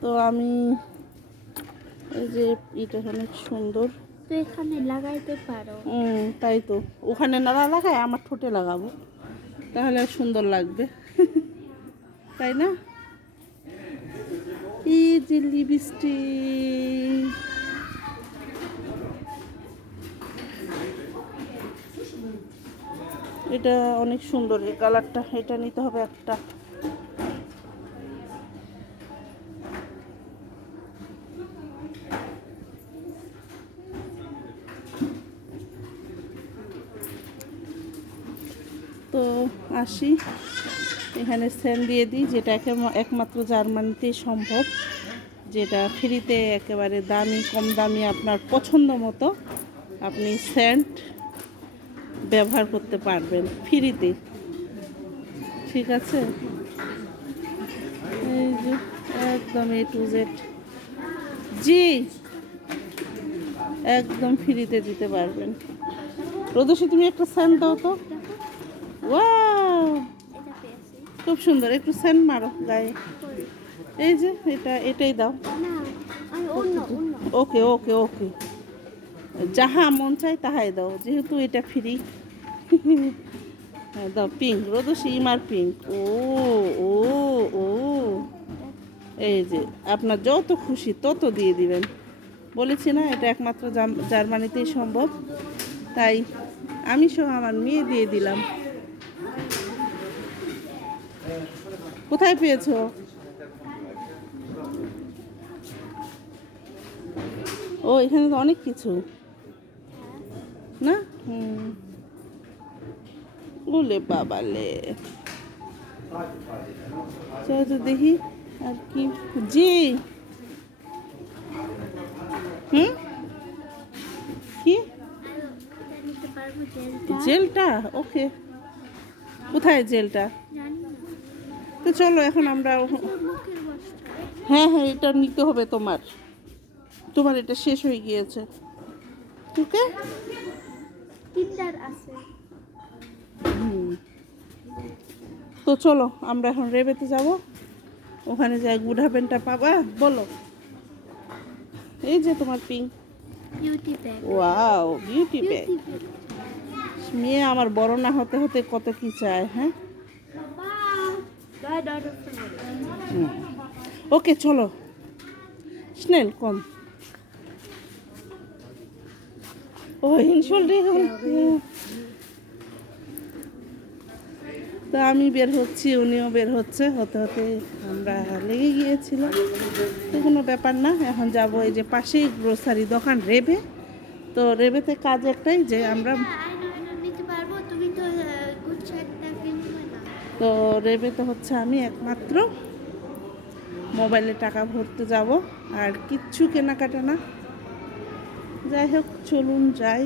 তো আমি এই যে এটা অনেক সুন্দর। তো এখানে লাগাইতে পারো। হুম তাই তো। ওখানে না লাগায় আমার ঠোঁটে লাগাবো। তাহলে সুন্দর লাগবে। তাই না? এই যে লিপস্টিক এটা অনেক সুন্দর এই কালারটা। এটা নিতে হবে একটা। তো আসি। এখানে সেন্ড দিয়ে দিই, যেটা একে- একমাত্র জার্মানিতেই সম্ভব, যেটা ফ্রিতে একেবারে দামি, কম দামি আপনার পছন্দ মতো আপনি সেন্ট ব্যবহার করতে পারবেন ফ্রিতে। ঠিক আছে? এই যে একদম এ টু জেড জি, একদম ফ্রিতে দিতে পারবেন। রোদসী তুমি একটা সেন্ট দাও তো। ওয়াও খুব সুন্দর, একটু সেন্ট মারো গায়ে। এই যে, এটা, এটাই দাও। ওকে ওকে ওকে। যাহা মন চাই তাহাই দাও, যেহেতু এটা ফ্রি হ্যাঁ দাও পিঙ্ক রোদসী ইমার পিঙ্ক ও ও ও। এই যে, আপনার যত খুশি তত দিয়ে দিবেন। বলেছি না, এটা একমাত্র জার্মানিতেই সম্ভব। তাই আমি সহ আমার মেয়ে দিয়ে দিলাম। কোথায় পেয়েছ? ও এখানে তো অনেক কিছু। না? হুম। ওলে বাবালে। চলো তো দেখি আর কি। জি। হুম? কি? জেলটা? ওকে। কোথায় জেলটা? তো চলো এখন আমরা হ্যাঁ হ্যাঁ এটা নিতে হবে তোমার। তোমার এটা শেষ হয়ে গিয়েছে। ওকে। তো চলো আমরা এখন রেবেতে যাব। ওখানে যাই গুড হাভেনটা পাবা? বলো। এই যে তোমার pink. Beauty bag wow beauty bag মেয়ে আমার বড় না হতে হতে কত কি চায় হ্যাঁ? ওকে, চলো। স্নেল, কম। ও হিংসল তো আমি বের হচ্ছি, উনিও বের হচ্ছে। হতে হতে আমরা লেগে গিয়েছিলাম। তো কোনো ব্যাপার না, এখন যাব এই যে পাশেই গ্রোসারি দোকান রেবে। তো রেবেতে কাজ একটাই যে আমরা না তো হচ্ছে আমি একমাত্র মোবাইলে টাকা ভরতে যাব, আর কিচ্ছু কেনাকাটা না। যাই হোক, চলুন যাই।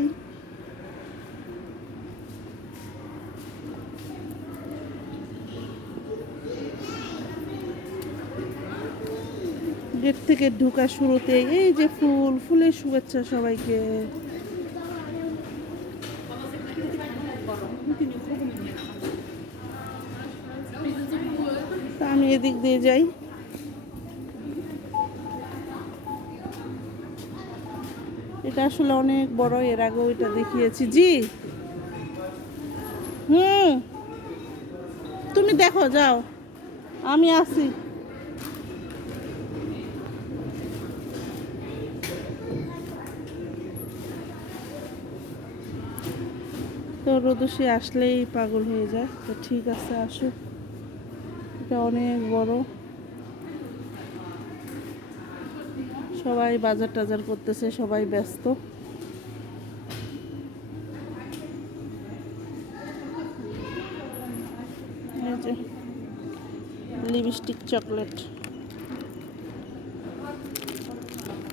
গেট থেকে ঢোকা শুরুতে এই যে ফুল, ফুলের শুভেচ্ছা সবাইকে। আমি এদিক দিয়ে যাই। এটা আসলে অনেক বড়, এর আগেও এটা দেখিয়েছি। জি। হুম। তুমি দেখো, যাও। আমি আসি। তো রোদসী আসলেই পাগল হয়ে যায়। তো ঠিক আছে, আসুক। এটা অনেক বড়। সবাই বাজার টাজার করতেছে, সবাই ব্যস্ত। Lipstick chocolate.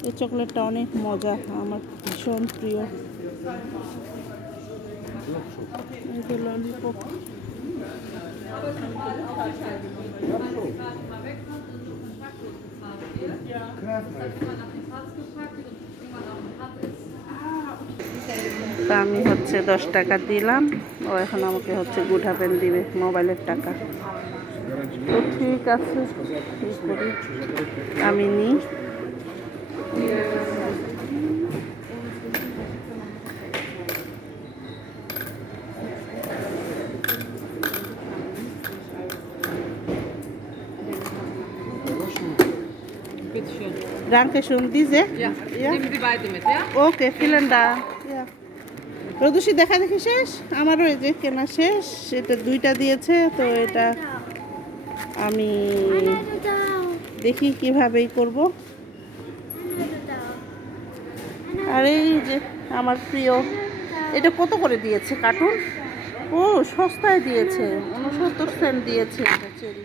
এই চকলেটটা অনেক মজা, আমার ভীষণ প্রিয়। ললিপপ তা আমি হচ্ছে দশ টাকা দিলাম। ও এখন আমাকে হচ্ছে গুড হাফেন দিবে, মোবাইলের টাকা। তো ঠিক আছে আমি নিই। Bitte schön. Danke schön. Diese? Ja, Ja. nehmen Sie beide mit, ja? Okay villain দা রদুষি দেখা দেখি শেষ আমারও এই যে কেনা শেষ এটা দুইটা দিয়েছে তো এটা আমি দেখি কিভাবেই করব আর এই যে আমার প্রিয় এটা কত করে দিয়েছে কার্টুন ও সস্তায় দিয়েছে উনসত্তর সেন্ট দিয়েছে এটা চেরি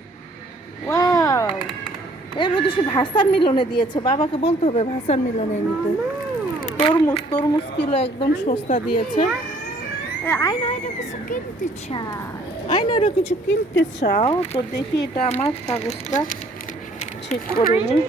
ওয়াও এর সে ভাষার মিলনে দিয়েছে। বাবাকে বলতে হবে ভাষার মিলনে নিতে। তরমুজ তরমুজ কিলো একদম সস্তা দিয়েছে। আইনা এটা কিছু কিনতে চাই আইনারও কিছু কিনতে চাও তো দেখি এটা আমার কাগজটা ঠিক করে নিই।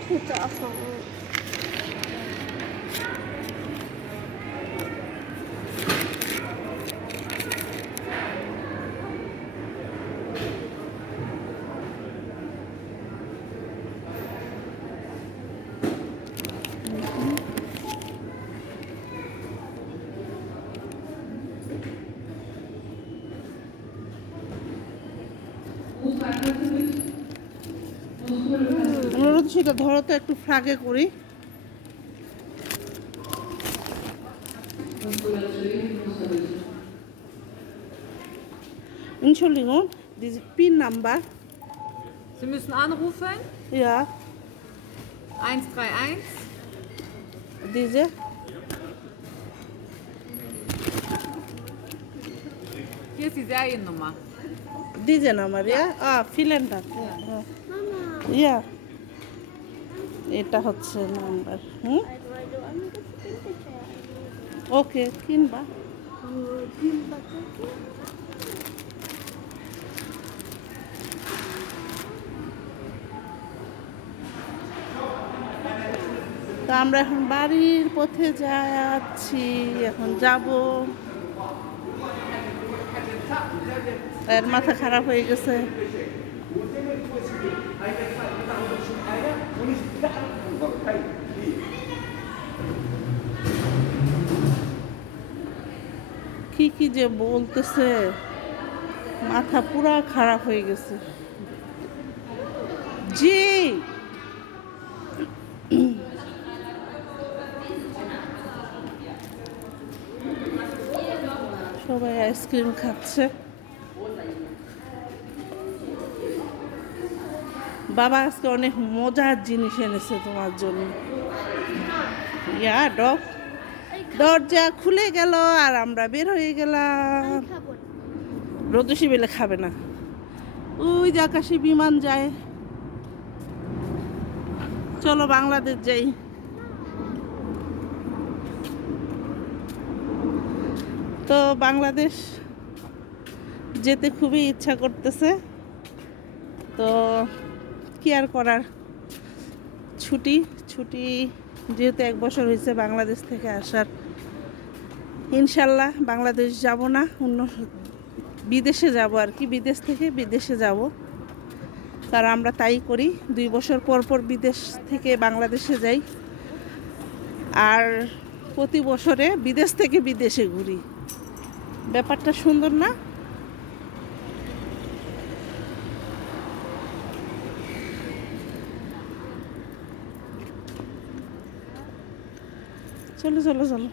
সেটা ধরো তো একটু ফ্রাগে করি Entschuldigung, diese PIN-Number, Sie müssen anrufen. ja, 131. diese, Hier ist die Seriennummer. diese Nummer, ja? ja? Ah, vielen Dank. Ja, ja. মামা ইয়া এটা হচ্ছে নাম্বার, হুম? ওকে, কিনবা। তো আমরা এখন বাড়ির পথে যাচ্ছি, এখন যাব। এর মাথা খারাপ হয়ে গেছে। কি কি যে বলতেছে মাথা পুরা খারাপ হয়ে গেছে। জি। সবাই আইসক্রিম খাচ্ছে। বাবা আজকে অনেক মজার জিনিস এনেছে তোমার জন্য। ইয়া ডগ দরজা খুলে গেল আর আমরা বের হয়ে গেলাম। রোদসি বেলে খাবে না। ওই যে আকাশে বিমান যায়। চলো বাংলাদেশ যাই। তো বাংলাদেশ যেতে খুবই ইচ্ছা করতেছে। তো কি আর করার? ছুটি ছুটি যেহেতু এক বছর হয়েছে বাংলাদেশ থেকে আসার। ইনশাল্লাহ বাংলাদেশ যাব না, অন্য বিদেশে যাব আর কি, বিদেশ থেকে বিদেশে যাব। কারণ আমরা তাই করি, দুই বছর পর পর বিদেশ থেকে বাংলাদেশে যাই। আর প্রতি বছরে বিদেশ থেকে বিদেশে ঘুরি। ব্যাপারটা সুন্দর না? চলো চলো চলো।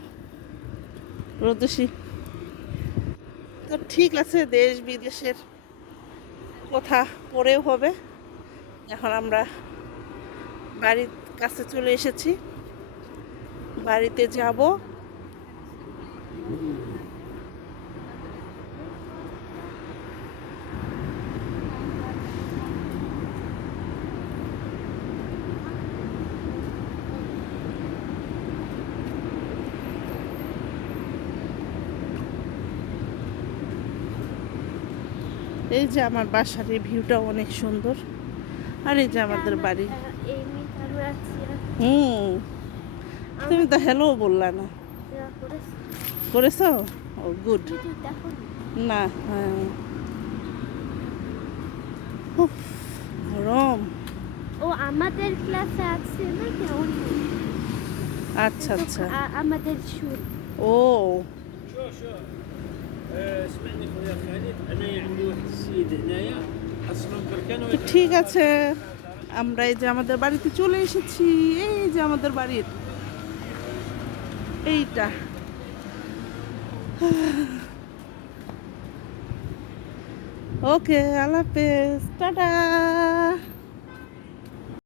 রোদসী তো ঠিক আছে, দেশ বিদেশের কথা পরেও হবে। এখন আমরা বাড়ির কাছে চলে এসেছি। বাড়িতে যাব। এই যে আমার বাসার এই ভিউটা অনেক সুন্দর। আর এই যে আমাদের বাড়ি। হুম। তুমি তো হ্যালো বললা না। করেছ? ও গুড না। হ্যাঁ। গরম। ও আমাদের ক্লাসে আছে না আচ্ছা আচ্ছা। আমাদের ও। شو شو آه، اسمعني خويا خالد انا عندي واحد السيد هنايا اصلا بركان তো ঠিক আছে আমরা এই যে আমাদের বাড়িতে চলে এসেছি এই যে আমাদের বাড়ির এইটা ওকে আল্লাহ হাফেজ টাটা